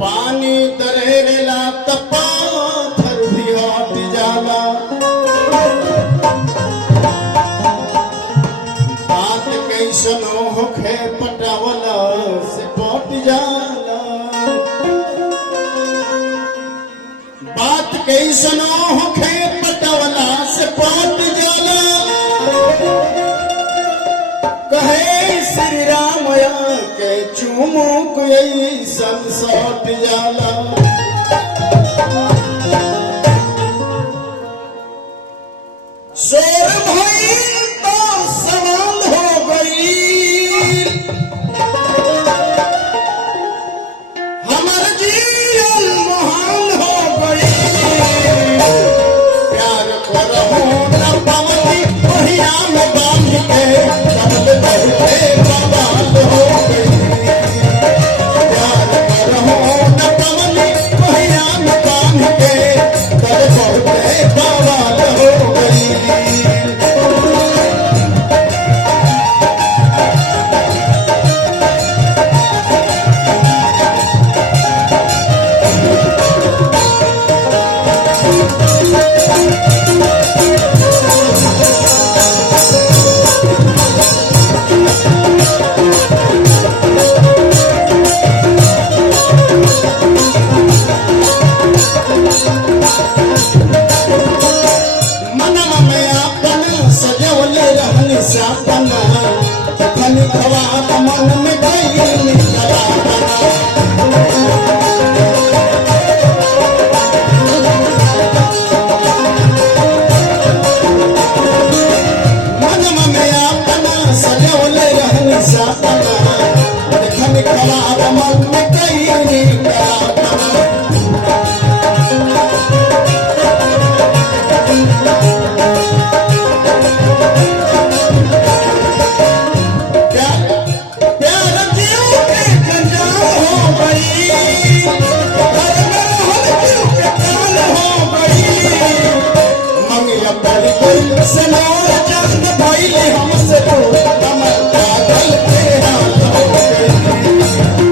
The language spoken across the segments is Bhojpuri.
पानी तरेला तपाथर भी हट जाला। बात कैसनो होखे पटावला से पट जाला। बात कैसनो होखे पटावला से पट जाला। कहे श्री राम के चुमुक ऐसन सट जाला। शेर भई तो सवाल हो गई। हमर जीवन महान हो गई। प्यार करहु न पवनी पहिया में बांध के कमल बहुते बवाल हो गई। प्यार करहु न पवनी पहिया में बांध के कमल बहुते बवाल हो गई। सपना तखनी खवाब मन में गई निकला मन में अपना सजौले रहनी सपना तखनी खवाब मन में गई निकला। सनोर चांद भइले हमसे तो कमर पागल के हाल हो गई।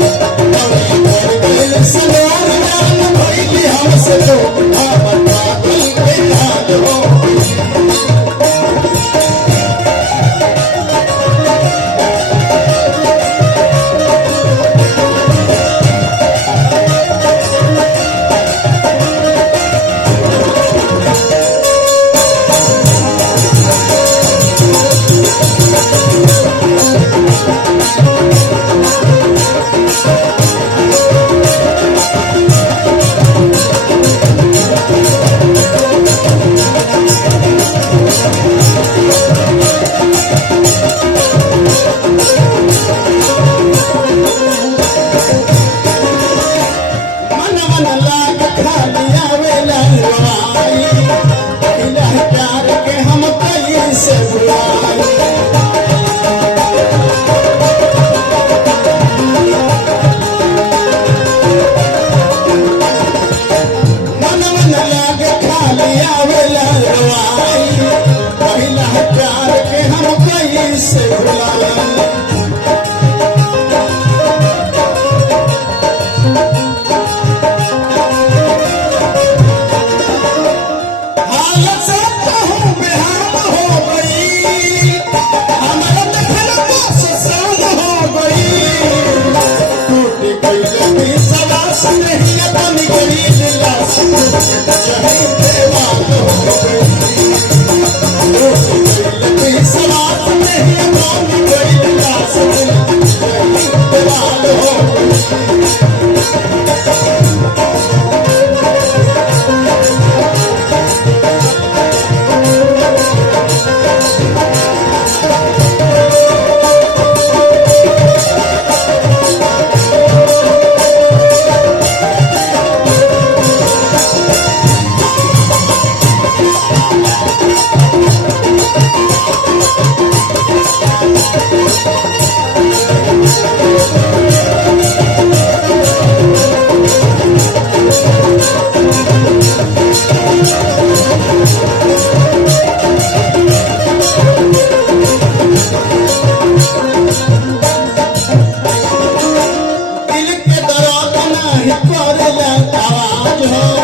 हो